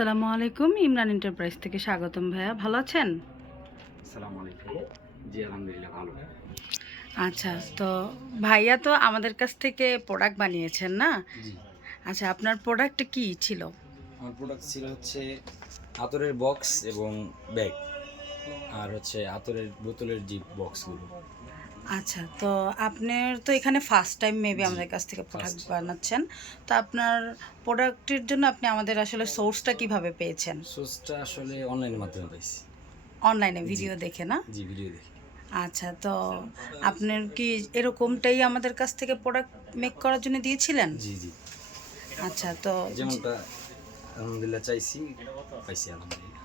আসসালামু আলাইকুম, ইমরান এন্টারপ্রাইজ থেকে স্বাগতম। ভাইয়া ভালো আছেন? আসসালামু আলাইকুম। জি আলহামদুলিল্লাহ ভালো। আচ্ছা, তো ভাইয়া তো আমাদের কাছ থেকে প্রোডাক্ট বানিয়েছেন না? জি, আচ্ছা, আপনার প্রোডাক্ট কি ছিল? আমার প্রোডাক্ট ছিল হচ্ছে আতরের বক্স এবং ব্যাগ, আর হচ্ছে আতরের বোতলের যে বক্সগুলো। আচ্ছা, তো আপনার তো এখানে ফার্স্ট টাইম মেবি জি, আমাদের কাছ থেকে প্রোডাক্ট ফার্স্ট। বানাচ্ছেন। তো আপনার প্রোডাক্টের জন্য আপনি আমাদের আসলে সোর্সটা কিভাবে পেয়েছেন? সোর্সটা আসলে অনলাইনের মাধ্যমে পাইছি। অনলাইনে জি, ভিডিও দেখে না? জি ভিডিও দেখি। আচ্ছা, তো আপনার কি এরকমটাই আমাদের কাছ থেকে প্রোডাক্ট মেক করার জন্য দিয়েছিলেন? জি, জি। আচ্ছা, তো যেমনটা আলহামদুলিল্লাহ চাইছি, পাইছি আলহামদুলিল্লাহ।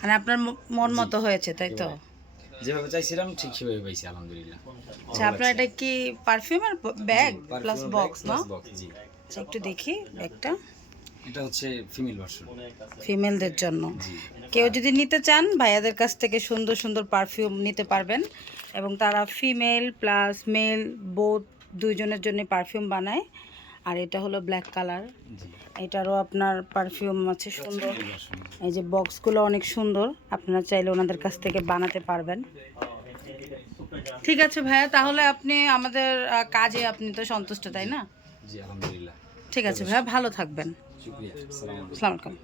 মানে আপনার মন জি, মতো হয়েছে, তাই তো? একেবারে যেভাবে চাইছিলাম ঠিক সেভাবে পাইছি আলহামদুলিল্লাহ। আচ্ছা, ভালো আপনার লাগছে। এটা কি পারফিউম আর ব্যাগ জি, প্লাস পারফিউম ব্যাগ বক্স না? Plus box. জি, আচ্ছা, একটু দেখি ব্যাগটা। এটা হচ্ছে ফিমেল ভার্সন। ফিমেলদের জন্য জি, কেউ যদি নিতে চান ভাইয়াদের কাছ থেকে সুন্দর সুন্দর পারফিউম নিতে পারবেন, এবং তারা ফিমেল প্লাস মেল বোথ দুইজনের জন্য পারফিউম বানায়। আর এটা হলো ব্ল্যাক কালার, জি। এটারও আপনার পারফিউম আছে সুন্দর। Female version. এই যে বক্সগুলো অনেক সুন্দর, আপনারা চাইলে ওনাদের কাছ থেকে বানাতে পারবেন। ঠিক আছে ভাইয়া, তাহলে আপনি আমাদের কাজে আপনি তো সন্তুষ্ট, তাই না? জি আলহামদুলিল্লাহ। ঠিক আছে ভাইয়া, ভালো থাকবেন। শুকরিয়া। আসসালামু আলাইকুম। আসসালামু আলাইকুম।